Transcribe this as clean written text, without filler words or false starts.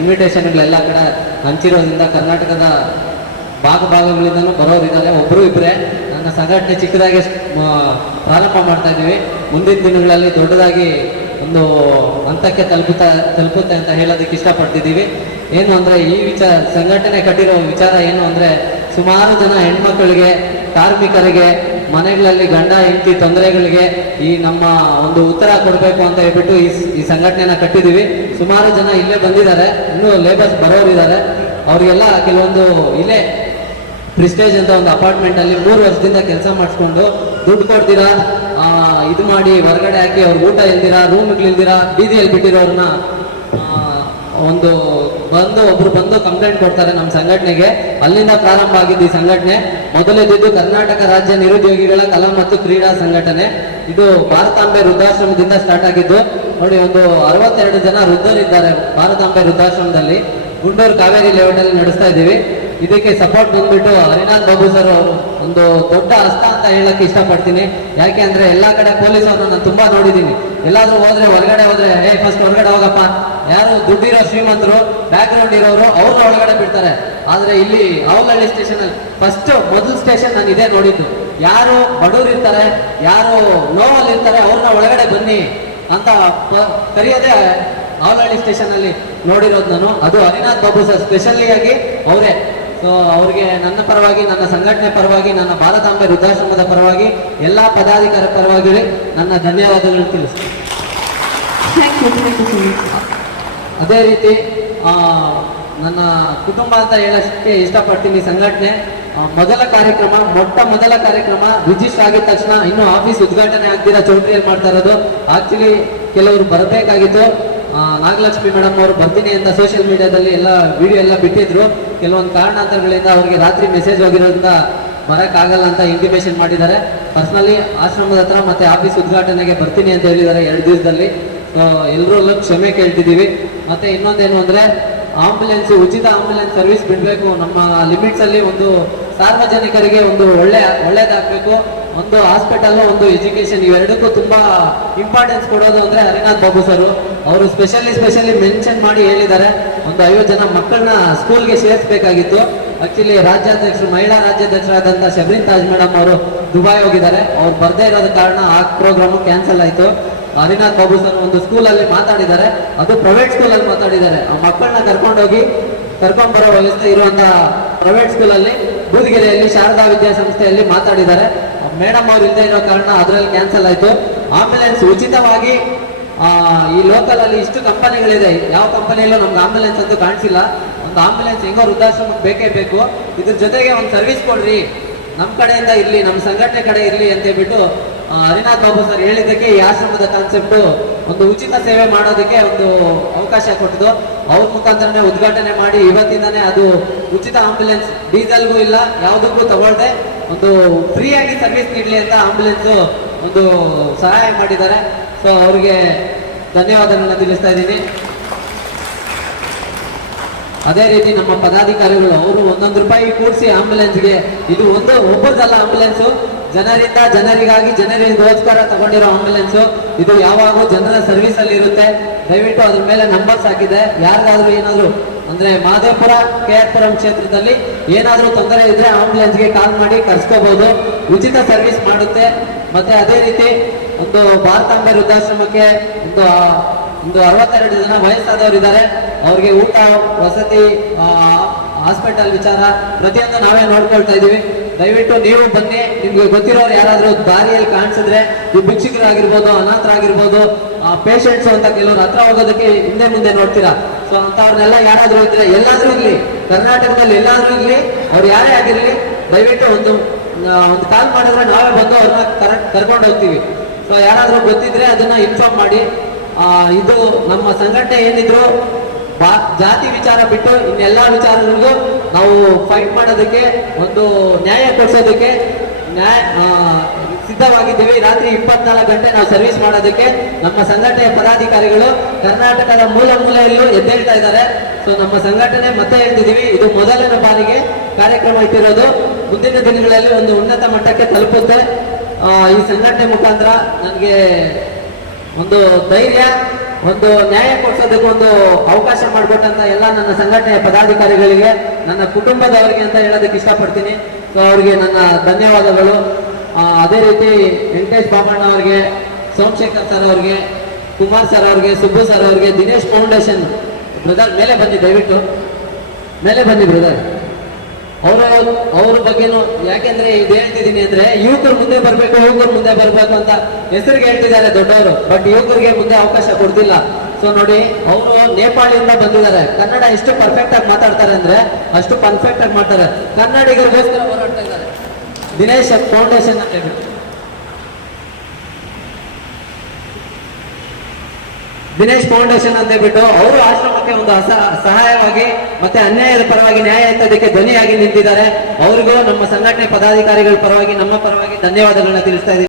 ಇನ್ವಿಟೇಷನ್ಗಳೆಲ್ಲ ಕಡೆ ಹಂಚಿರೋದ್ರಿಂದ ಕರ್ನಾಟಕದ ಭಾಗಗಳಿಂದನೂ ಬರೋರಿದ್ದಾರೆ, ಒಬ್ಬರು ಇಬ್ಬರೇ. ನನ್ನ ಸಂಘಟನೆ ಚಿಕ್ಕದಾಗಿ ಪ್ರಾರಂಭ ಮಾಡ್ತಾ ಇದ್ದೀವಿ. ಮುಂದಿನ ದಿನಗಳಲ್ಲಿ ದೊಡ್ಡದಾಗಿ ಒಂದು ಹಂತಕ್ಕೆ ತಲುಪುತ್ತೆ ಅಂತ ಹೇಳೋದಕ್ಕೆ ಇಷ್ಟಪಡ್ತಿದ್ದೀವಿ. ಏನು ಅಂದರೆ ಈ ಸಂಘಟನೆ ಕಟ್ಟಿರೋ ವಿಚಾರ ಏನು ಅಂದರೆ, ಸುಮಾರು ಜನ ಹೆಣ್ಮಕ್ಳಿಗೆ, ಕಾರ್ಮಿಕರಿಗೆ, ಮನೆಗಳಲ್ಲಿ ಗಂಡ ಹೆಂಡತಿ ತೊಂದರೆಗಳಿಗೆ ಈ ನಮ್ಮ ಒಂದು ಉತ್ತರ ಕೊಡಬೇಕು ಅಂತ ಹೇಳ್ಬಿಟ್ಟು ಈ ಸಂಘಟನೆನ ಕಟ್ಟಿದ್ದೀವಿ. ಸುಮಾರು ಜನ ಇಲ್ಲೇ ಬಂದಿದ್ದಾರೆ, ಇನ್ನೂ ಲೇಬರ್ಸ್ ಬರೋರಿದ್ದಾರೆ. ಅವರಿಗೆಲ್ಲ ಕೆಲವೊಂದು ಇಲ್ಲೇ ಪ್ರಿಸ್ಟೇಜ್ ಅಂತ ಒಂದು ಅಪಾರ್ಟ್ಮೆಂಟಲ್ಲಿ 3 ವರ್ಷದಿಂದ ಕೆಲಸ ಮಾಡಿಸ್ಕೊಂಡು ದುಡ್ಡು ಕೊಡ್ತೀರಾ, ಇದು ಮಾಡಿ ಹೊರಗಡೆ ಹಾಕಿ ಅವ್ರ ಊಟ ಇಲ್ದಿರಾ, ರೂಮ್ಗಳಿಲ್ದಿರಾ, ಬೀದಿಯಲ್ಲಿ ಬಿಟ್ಟಿರೋರನ್ನ ಒಬ್ರು ಬಂದು ಕಂಪ್ಲೇಂಟ್ ಕೊಡ್ತಾರೆ ನಮ್ಮ ಸಂಘಟನೆಗೆ. ಅಲ್ಲಿಂದ ಪ್ರಾರಂಭ ಆಗಿದ್ದು ಈ ಸಂಘಟನೆ. ಮೊದಲೇದಿದ್ದು ಕರ್ನಾಟಕ ರಾಜ್ಯ ನಿರುದ್ಯೋಗಿಗಳ ಕಲಾ ಮತ್ತು ಕ್ರೀಡಾ ಸಂಘಟನೆ. ಇದು ಭಾರತಾಂಬೆ ವೃದ್ಧಾಶ್ರಮದಿಂದ ಸ್ಟಾರ್ಟ್ ಆಗಿದ್ದು. ನೋಡಿ, ಒಂದು 62 ಜನ ವೃದ್ಧರಿದ್ದಾರೆ ಭಾರತಾಂಬೆ ವೃದ್ಧಾಶ್ರಮದಲ್ಲಿ. ಗುಂಡೂರು ಕಾವೇರಿ ಲೇಔಟ್ ಅಲ್ಲಿ ನಡೆಸ್ತಾ ಇದ್ದೀವಿ. ಇದಕ್ಕೆ ಸಪೋರ್ಟ್ ಬಂದ್ಬಿಟ್ಟು ಹರಿನಾಥ್ ಬಾಬು ಸರ್ ಅವರು ಒಂದು ದೊಡ್ಡ ಹಸ್ತ ಅಂತ ಹೇಳಕ್ಕೆ ಇಷ್ಟಪಡ್ತೀನಿ. ಯಾಕೆ ಅಂದ್ರೆ ಎಲ್ಲಾ ಕಡೆ ಪೊಲೀಸ್ ಅವ್ರನ್ನ ನಾನು ತುಂಬಾ ನೋಡಿದ್ದೀನಿ. ಎಲ್ಲಾದ್ರೂ ಹೋದ್ರೆ, ಹೊರಗಡೆ ಹೋದ್ರೆ, ಫಸ್ಟ್ ಹೊರಗಡೆ ಹೋಗಪ್ಪ, ಯಾರು ದುಡ್ಡಿರೋ ಶ್ರೀಮಂತರು, ಬ್ಯಾಕ್ ಗ್ರೌಂಡ್ ಇರೋರು ಅವ್ರನ್ನ ಒಳಗಡೆ ಬಿಡ್ತಾರೆ. ಆದ್ರೆ ಇಲ್ಲಿ ಅವಲಹಳ್ಳಿ ಸ್ಟೇಷನ್ ಅಲ್ಲಿ ಮೊದಲ ಸ್ಟೇಷನ್ ನಾನು ಇದೇ ನೋಡಿದ್ದು. ಯಾರು ಬಡವರು ಇರ್ತಾರೆ, ಯಾರು ನೋವಲ್ಲಿ ಇರ್ತಾರೆ, ಅವ್ರನ್ನ ಒಳಗಡೆ ಬನ್ನಿ ಅಂತ ಕರೆಯೋದೇ ಅವಲಹಳ್ಳಿ ಸ್ಟೇಷನ್ ಅಲ್ಲಿ ನೋಡಿರೋದು ನಾನು. ಅದು ಹರಿನಾಥ್ ಬಾಬು ಸರ್ ಸ್ಪೆಷಲಿ ಆಗಿ ಅವರೇ. ಸೊ ಅವ್ರಿಗೆ ನನ್ನ ಪರವಾಗಿ, ನನ್ನ ಸಂಘಟನೆ ಪರವಾಗಿ, ನನ್ನ ಭಾರತಾಂಬೆ ವೃದ್ಧಾಶ್ರಮದ ಪರವಾಗಿ, ಎಲ್ಲಾ ಪದಾಧಿಕಾರಿ ಪರವಾಗಿ ನನ್ನ ಧನ್ಯವಾದಗಳು ತಿಳಿಸ್ತೀನಿ. ಅದೇ ರೀತಿ ನನ್ನ ಕುಟುಂಬ ಅಂತ ಹೇಳಕ್ಕೆ ಇಷ್ಟಪಡ್ತೀನಿ. ಸಂಘಟನೆ ಮೊಟ್ಟ ಮೊದಲ ಕಾರ್ಯಕ್ರಮ ರಿಜಿಸ್ಟರ್ ಆಗಿದ ತಕ್ಷಣ ಇನ್ನೂ ಆಫೀಸ್ ಉದ್ಘಾಟನೆ ಆಗ್ದಿರ ಚೌಟ್ರಿಯಲ್ಲಿ ಮಾಡ್ತಾ ಇರೋದು. ಆಕ್ಚುಲಿ ಕೆಲವರು ಬರಬೇಕಾಗಿತ್ತು. ನಾಗಲಕ್ಷ್ಮಿ ಮೇಡಮ್ ಅವರು ಬರ್ತೀನಿ ಅಂತ ಸೋಷಿಯಲ್ ಮೀಡಿಯಾದಲ್ಲಿ ಎಲ್ಲ ವಿಡಿಯೋ ಎಲ್ಲ ಬಿಟ್ಟಿದ್ರು. ಕೆಲವೊಂದು ಕಾರಣಾಂತರಗಳಿಂದ ಅವ್ರಿಗೆ ರಾತ್ರಿ ಮೆಸೇಜ್ ಹೋಗಿರೋದ್ರಿಂದ ಬರೋಕ್ಕಾಗಲ್ಲ ಅಂತ ಇಂಟಿಮೇಷನ್ ಮಾಡಿದ್ದಾರೆ. ಪರ್ಸನಲಿ ಆಶ್ರಮದ ಹತ್ರ ಮತ್ತೆ ಆಫೀಸ್ ಉದ್ಘಾಟನೆಗೆ ಬರ್ತೀನಿ ಅಂತ ಹೇಳಿದ್ದಾರೆ 2 ದಿವಸದಲ್ಲಿ. ಎಲ್ಲರೂ ಕ್ಷಮೆ ಕೇಳ್ತಿದ್ದೀವಿ. ಮತ್ತೆ ಇನ್ನೊಂದೇನು ಅಂದರೆ, ಉಚಿತ ಆಂಬ್ಯುಲೆನ್ಸ್ ಸರ್ವಿಸ್ ಬಿಡಬೇಕು. ನಮ್ಮ ಲಿಮಿಟ್ಸ್ ಅಲ್ಲಿ ಒಂದು ಸಾರ್ವಜನಿಕರಿಗೆ ಒಂದು ಒಳ್ಳೇದಾಗಬೇಕು. ಒಂದು ಹಾಸ್ಪಿಟಲ್, ಒಂದು ಎಜುಕೇಶನ್, ಇವೆರಡಕ್ಕೂ ತುಂಬಾ ಇಂಪಾರ್ಟೆನ್ಸ್ ಕೊಡೋದು ಅಂದ್ರೆ ಹರಿನಾಥ್ ಬಾಬು ಸರ್. ಅವರು ಸ್ಪೆಷಲಿ ಮೆನ್ಷನ್ ಮಾಡಿ ಹೇಳಿದ್ದಾರೆ. ಒಂದು 50 ಜನ ಮಕ್ಕಳನ್ನ ಸ್ಕೂಲ್ಗೆ ಸೇರಿಸಬೇಕಾಗಿತ್ತು. ಆಕ್ಚುಲಿ ಮಹಿಳಾ ರಾಜ್ಯಾಧ್ಯಕ್ಷರಾದಂತಹ ಶಬರಿನ್ ತಾಜ್ ಮೇಡಮ್ ಅವರು ದುಬೈ ಹೋಗಿದ್ದಾರೆ. ಅವ್ರು ಬರ್ದೇ ಇರೋದ ಕಾರಣ ಆ ಪ್ರೋಗ್ರಾಮ್ ಕ್ಯಾನ್ಸಲ್ ಆಯ್ತು. ಹರಿನಾಥ್ ಬಾಬು ಸರ್ ಒಂದು ಸ್ಕೂಲಲ್ಲಿ ಮಾತಾಡಿದ್ದಾರೆ, ಅದು ಪ್ರೈವೇಟ್ ಸ್ಕೂಲಲ್ಲಿ ಮಾತಾಡಿದ್ದಾರೆ. ಆ ಮಕ್ಕಳನ್ನ ಕರ್ಕೊಂಡ್ಬರೋ ವ್ಯವಸ್ಥೆ ಇರುವಂತಹ ಪ್ರೈವೇಟ್ ಸ್ಕೂಲಲ್ಲಿ ಬೂದಗೆರೆಯಲ್ಲಿ ಶಾರದಾ ವಿದ್ಯಾಸಂಸ್ಥೆಯಲ್ಲಿ ಮಾತಾಡಿದ್ದಾರೆ. ಮೇಡಮ್ ಅವ್ರು ಇಲ್ಲದೆ ಇರೋ ಕಾರಣ ಅದರಲ್ಲಿ ಕ್ಯಾನ್ಸಲ್ ಆಯ್ತು. ಆಂಬ್ಯುಲೆನ್ಸ್ ಉಚಿತವಾಗಿ ಈ ಲೋಕಲ್ ಅಲ್ಲಿ ಇಷ್ಟು ಕಂಪನಿಗಳಿದೆ, ಯಾವ ಕಂಪನಿಯಲ್ಲೂ ನಮ್ಗೆ ಆಂಬ್ಯುಲೆನ್ಸ್ ಅಂತೂ ಕಾಣಿಸಿಲ್ಲ. ಒಂದು ಆಂಬ್ಯುಲೆನ್ಸ್ ಹೆಂಗೋ ವೃದ್ಧಾಶ್ರಮಕ್ಕೆ ಬೇಕೇ ಬೇಕು. ಇದ್ರ ಜೊತೆಗೆ ಒಂದು ಸರ್ವಿಸ್ ಕೊಡ್ರಿ, ನಮ್ಮ ಕಡೆಯಿಂದ ಇರ್ಲಿ, ನಮ್ಮ ಸಂಘಟನೆ ಕಡೆ ಇರ್ಲಿ ಅಂತ ಹೇಳ್ಬಿಟ್ಟು ಹರಿನಾಥ್ ಬಾಬು ಸರ್ ಹೇಳಿದ್ದಕ್ಕೆ ಈ ಆಶ್ರಮದ ಕಾನ್ಸೆಪ್ಟ್ ಒಂದು ಉಚಿತ ಸೇವೆ ಮಾಡೋದಕ್ಕೆ ಒಂದು ಅವಕಾಶ ಕೊಟ್ಟಿದ್ದು. ಅವ್ರ ಮುಖಾಂತರನೇ ಉದ್ಘಾಟನೆ ಮಾಡಿ ಇವತ್ತಿಂದಾನೇ ಅದು ಉಚಿತ ಆಂಬ್ಯುಲೆನ್ಸ್, ಡೀಸೆಲ್ಗೂ ಇಲ್ಲ, ಯಾವುದಕ್ಕೂ ತಗೊಳ್ದೆ ಒಂದು ಫ್ರೀಯಾಗಿ ಸರ್ವಿಸ್ ನೀಡಲಿ ಅಂತ ಆಂಬ್ಯುಲೆನ್ಸ್ ಒಂದು ಸಹಾಯ ಮಾಡಿದ್ದಾರೆ. ಸೊ ಅವ್ರಿಗೆ ಧನ್ಯವಾದಗಳನ್ನ ತಿಳಿಸ್ತಾ ಇದ್ದೀನಿ. ಅದೇ ರೀತಿ ನಮ್ಮ ಪದಾಧಿಕಾರಿಗಳು ಅವರು 1 ರೂಪಾಯಿ ಕೂಡಿಸಿ ಆಂಬ್ಯುಲೆನ್ಸ್ಗೆ, ಇದು ಒಬ್ಬರದಲ್ಲ ಆಂಬ್ಯುಲೆನ್ಸ್, ಜನರಿಂದ ಜನರಿಗಾಗಿ ಜನರಿಗೋಸ್ಕರ ತಗೊಂಡಿರೋ ಆಂಬ್ಯುಲೆನ್ಸ್. ಇದು ಯಾವಾಗೂ ಜನರ ಸರ್ವಿಸ್ ಅಲ್ಲಿ ಇರುತ್ತೆ. ದಯವಿಟ್ಟು ಅದ್ರ ಮೇಲೆ ನಂಬರ್ಸ್ ಹಾಕಿದೆ. ಯಾರಿಗಾದ್ರೂ ಏನಾದ್ರು ಅಂದ್ರೆ ಮಹದೇವಪುರ KR ಪುರಂ ಕ್ಷೇತ್ರದಲ್ಲಿ ಏನಾದ್ರೂ ತೊಂದರೆ ಇದ್ರೆ ಆಂಬ್ಯುಲೆನ್ಸ್ಗೆ ಕಾಲ್ ಮಾಡಿ ಕರ್ಸ್ಕೋಬಹುದು. ಉಚಿತ ಸರ್ವಿಸ್ ಮಾಡುತ್ತೆ. ಮತ್ತೆ ಅದೇ ರೀತಿ ಒಂದು ಭಾರತಾಂಬೆ ವೃದ್ಧಾಶ್ರಮಕ್ಕೆ ಒಂದು 62 ಜನ ವಯಸ್ಸಾದವರು ಇದ್ದಾರೆ. ಅವ್ರಿಗೆ ಊಟ, ವಸತಿ, ಹಾಸ್ಪಿಟಲ್ ವಿಚಾರ ಪ್ರತಿಯೊಂದು ನಾವೇ ನೋಡ್ಕೊಳ್ತಾ ಇದೀವಿ. ದಯವಿಟ್ಟು ನೀವು ಬನ್ನಿ. ನಿಮ್ಗೆ ಗೊತ್ತಿರೋರು ಯಾರಾದ್ರೂ ದಾರಿಯಲ್ಲಿ ಕಾಣಿಸಿದ್ರೆ, ಈ ಭಿಕ್ಷುಕರಾಗಿರ್ಬೋದು, ಅನಾಥರಾಗಿರ್ಬೋದು, ಪೇಷಂಟ್ಸ್ ಅಂತ ಕೆಲವರು ಹತ್ರ ಹೋಗೋದಕ್ಕೆ ಹಿಂದೆ ಮುಂದೆ ನೋಡ್ತೀರಾ. ಸೊ ಅಂತವ್ರನ್ನೆಲ್ಲ ಯಾರಾದ್ರೂ ಇದ್ರೆ, ಎಲ್ಲಾದ್ರೂ ಇರ್ಲಿ, ಕರ್ನಾಟಕದಲ್ಲಿ ಎಲ್ಲಾದ್ರೂ ಇರ್ಲಿ, ಅವ್ರು ಯಾರೇ ಆಗಿರ್ಲಿ, ದಯವಿಟ್ಟು ಒಂದು ಕಾಲ್ ಮಾಡಿದ್ರೆ ನಾವೇ ಬಂದು ಅವ್ರನ್ನ ಕರ್ಕೊಂಡು ಹೋಗ್ತೀವಿ. ಸೊ ಯಾರಾದ್ರೂ ಗೊತ್ತಿದ್ರೆ ಅದನ್ನ ಇನ್ಫಾರ್ಮ್ ಮಾಡಿ. ಇದು ನಮ್ಮ ಸಂಘಟನೆ ಏನಿದ್ರು ಜಾತಿ ವಿಚಾರ ಬಿಟ್ಟು ಇನ್ನೆಲ್ಲಾ ವಿಚಾರಗಳಿಗೂ ನಾವು ಫೈಟ್ ಮಾಡೋದಕ್ಕೆ, ಒಂದು ನ್ಯಾಯ ಕೊಡಿಸೋದಕ್ಕೆ ಸಿದ್ಧವಾಗಿದ್ದೀವಿ. ರಾತ್ರಿ 24 ಗಂಟೆ ನಾವು ಸರ್ವಿಸ್ ಮಾಡೋದಕ್ಕೆ ನಮ್ಮ ಸಂಘಟನೆಯ ಪದಾಧಿಕಾರಿಗಳು ಕರ್ನಾಟಕದ ಮೂಲೆಯಲ್ಲೂ ಎದ್ದೇಳ್ತಾ ಇದ್ದಾರೆ. ಸೊ ನಮ್ಮ ಸಂಘಟನೆ ಮತ್ತೆ ಹೇಳ್ತಿದ್ದೀವಿ, ಇದು ಮೊದಲನೇ ಬಾರಿಗೆ ಕಾರ್ಯಕ್ರಮ ಇಟ್ಟಿರೋದು. ಮುಂದಿನ ದಿನಗಳಲ್ಲಿ ಒಂದು ಉನ್ನತ ಮಟ್ಟಕ್ಕೆ ತಲುಪುತ್ತೆ. ಈ ಸಂಘಟನೆ ಮುಖಾಂತರ ನನಗೆ ಒಂದು ಧೈರ್ಯ, ಒಂದು ನ್ಯಾಯ ಕೊಡ್ಸೋದಕ್ಕೆ ಒಂದು ಅವಕಾಶ ಮಾಡಿಕೊಟ್ಟಂತ ಎಲ್ಲ ನನ್ನ ಸಂಘಟನೆಯ ಪದಾಧಿಕಾರಿಗಳಿಗೆ, ನನ್ನ ಕುಟುಂಬದವರಿಗೆ ಅಂತ ಹೇಳೋದಕ್ಕೆ ಇಷ್ಟಪಡ್ತೀನಿ. ಸೊ ಅವ್ರಿಗೆ ನನ್ನ ಧನ್ಯವಾದಗಳು. ಅದೇ ರೀತಿ ವೆಂಕಟೇಶ್ ಬಾಬಣ್ಣ ಅವ್ರಿಗೆ, ಸೋಮಶೇಖರ್ ಸರ್ ಅವ್ರಿಗೆ, ಕುಮಾರ್ ಸರ್ ಅವ್ರಿಗೆ, ಸುಬ್ಬು ಸರ್ ಅವ್ರಿಗೆ, ದಿನೇಶ್ ಫೌಂಡೇಶನ್ ಬ್ರದರ್ ಮೇಲೆ ಬನ್ನಿ, ದಯವಿಟ್ಟು ಮೇಲೆ ಬನ್ನಿ ಬ್ರದರ್. ಅವ್ರ ಬಗ್ಗೆನು ಯಾಕೆಂದ್ರೆ ಇದು ಹೇಳ್ತಿದ್ದೀನಿ ಅಂದ್ರೆ, ಯುವಕರು ಮುಂದೆ ಬರ್ಬೇಕು, ಯುವಕರು ಮುಂದೆ ಬರ್ಬೇಕು ಅಂತ ಹೆಸರಿಗೆ ಹೇಳ್ತಿದ್ದಾರೆ ದೊಡ್ಡವರು, ಬಟ್ ಯುವಕರಿಗೆ ಮುಂದೆ ಅವಕಾಶ ಕೊಡ್ತಿಲ್ಲ. ಸೊ ನೋಡಿ, ಅವರು ನೇಪಾಳಿಯಿಂದ ಬಂದಿದ್ದಾರೆ. ಕನ್ನಡ ಎಷ್ಟು ಪರ್ಫೆಕ್ಟ್ ಆಗಿ ಮಾತಾಡ್ತಾರೆ ಅಂದ್ರೆ ಅಷ್ಟು ಪರ್ಫೆಕ್ಟ್ ಆಗಿ ಮಾಡ್ತಾರೆ. ಕನ್ನಡಿಗರಿಗೋಸ್ಕರ ಹೋರಾಡ್ತಾ ಇದ್ದಾರೆ. ದಿನೇಶ್ ಫೌಂಡೇಶನ್ ಅಂತ ಹೇಳ್ಬಿಟ್ಟು, ದಿನೇಶ್ ಫೌಂಡೇಶನ್ ಅಂತ ಹೇಳ್ಬಿಟ್ಟು ಅವರು ಆಶ್ರಮಕ್ಕೆ ಒಂದು ಸಹಾಯವಾಗಿ ಮತ್ತೆ ಅನ್ಯಾಯದ ಪರವಾಗಿ ನ್ಯಾಯ ಎತ್ತೋದಕ್ಕೆ ಧ್ವನಿಯಾಗಿ ನಿಂತಿದ್ದಾರೆ. ಅವ್ರಿಗೂ ನಮ್ಮ ಸಂಘಟನೆ ಪದಾಧಿಕಾರಿಗಳ ಪರವಾಗಿ, ನಮ್ಮ ಪರವಾಗಿ ಧನ್ಯವಾದಗಳನ್ನ ತಿಳಿಸ್ತಾ ಇದ್ದೀವಿ.